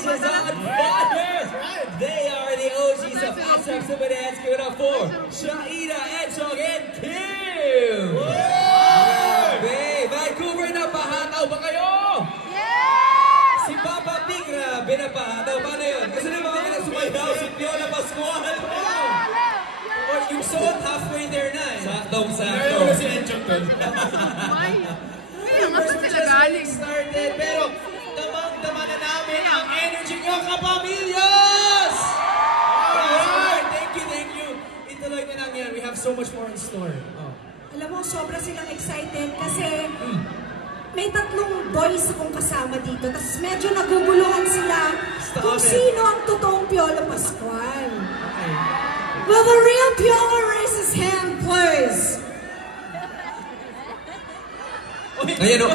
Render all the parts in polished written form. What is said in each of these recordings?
stage is on fire! They are the OGs of ASAP Super Dance. Give it up for Shaida, Edchong, and Kim! Grabe! Vancouver, napahataw ba kayo? Yes! Si Papa P, grabe, napahataw. Paano yun? Kasi naman kami nasumayaw si Fiona Pascual. Or yung song halfway there na eh. Saktong-sakto. Pero kasi Edchong doon. Started, pero damang-dama na namin ang energy nyo, kapamilyas! Alright! Thank you. Ituloy na lang yan. We have so much more in store. Alam mo, sobra silang excited kasi may tatlong boys akong kasama dito. Tapos medyo naguguluhan sila kung sino ang totoong Piolo Pascual. Okay. Will the real Piolo raise his hand, please? Ayan o.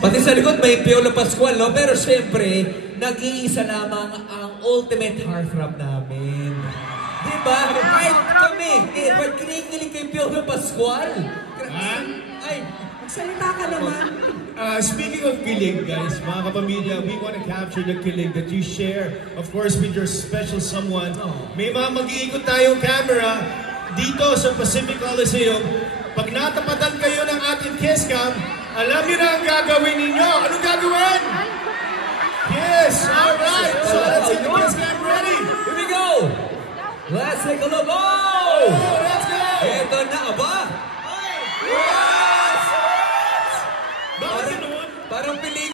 Pati sa likod may Piolo Pascual, no? Pero syempre, nag-iisa lamang ang ultimate heartthrob namin. Diba? Kahit kami, Edward, kinikilig kay Piolo Pascual. Ay, magsalita ka naman. Speaking of kilig, guys, mga kapamilya, we want to capture the kilig that you share, of course, with your special someone. May mga mag-iikot tayong camera dito sa Pacific Coliseum. Pag natapatan kayo ng ating kiss cam, alam niyo na ang gagawin ninyo. Anong gagawin? Kiss! Alright!